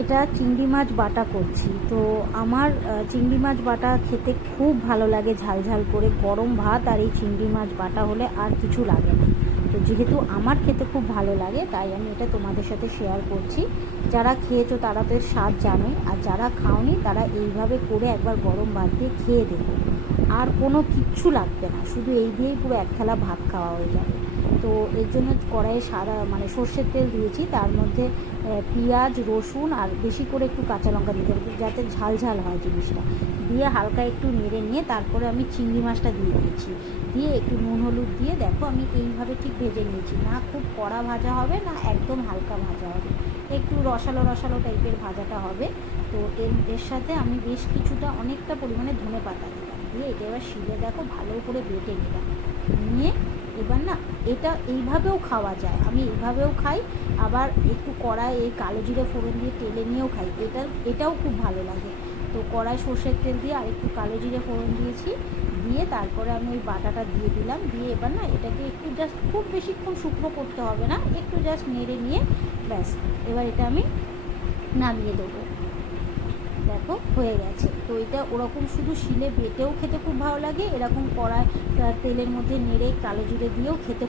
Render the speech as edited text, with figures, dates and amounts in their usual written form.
এটা চিংড়ি মাছ বাটা করছি। তো আমার চিংড়ি মাছ বাটা খেতে খুব ভালো লাগে, ঝাল ঝাল করে গরম ভাত আর এই চিংড়ি মাছ বাটা হলে আর কিছু লাগে না। তো যেহেতু আমার খেতে খুব ভালো লাগে তাই আমি এটা তোমাদের সাথে শেয়ার করছি। যারা খেয়েছো তারা তো এর স্বাদ জানোই, আর যারা খাওনি তারা এইভাবে করে একবার গরম ভাত দিয়ে খেয়ে দেখো, আর কোনো কিচ্ছু লাগবে না, শুধু এই দিয়েই পুরো এক থালা ভাত খাওয়া হয়ে যাবে। তো এর জন্য কড়াইয়ে সাদা মানে সর্ষের তেল দিয়েছি, তার মধ্যে পেঁয়াজ রসুন আর বেশি করে একটু কাঁচা লঙ্কা দিতে হবে যাতে ঝাল ঝাল হয় জিনিসটা। দিয়ে হালকা একটু নেড়ে নিয়ে তারপরে আমি চিংড়ি মাছটা দিয়ে দিয়েছি, দিয়ে একটু নুন হলুদ দিয়ে দেখো আমি এইভাবে ঠিক ভেজে নিয়েছি, না খুব কড়া ভাজা হবে না একদম হালকা ভাজা হবে, একটু রসালো রসালো টাইপের ভাজাটা হবে। তো এর সাথে আমি বেশ কিছুটা অনেকটা পরিমাণে ধনে পাতা দিলাম, দিয়ে এটা এবার শিলে দেখো ভালো করে বেটে নিলাম, নিয়ে এবার না এটা এইভাবেও খাওয়া যায়, আমি এইভাবেও খাই, আবার একটু কড়াই এই কালো জিরে ফোড়ন দিয়ে তেলে নিয়েও খাই, এটাও খুব ভালো লাগে। তো কড়াই সর্ষের তেল দিয়ে আর একটু কালো জিরে ফোড়ন দিয়েছি, দিয়ে তারপরে আমি ওই বাটাটা দিয়ে দিলাম, দিয়ে এবার না এটাকে একটু জাস্ট খুব বেশিক্ষণ শুকনো করতে হবে না, একটু জাস্ট নেড়ে নিয়ে ব্যাস এবার এটা আমি নামিয়ে দেবো। দেখো হয়ে গেছে। তো এটা ওরকম শুধু শিলে বেটেও খেতে খুব ভালো লাগে, এরকম কড়াই তেলের মধ্যে নেড়ে কালো জিরে দিয়েও খেতে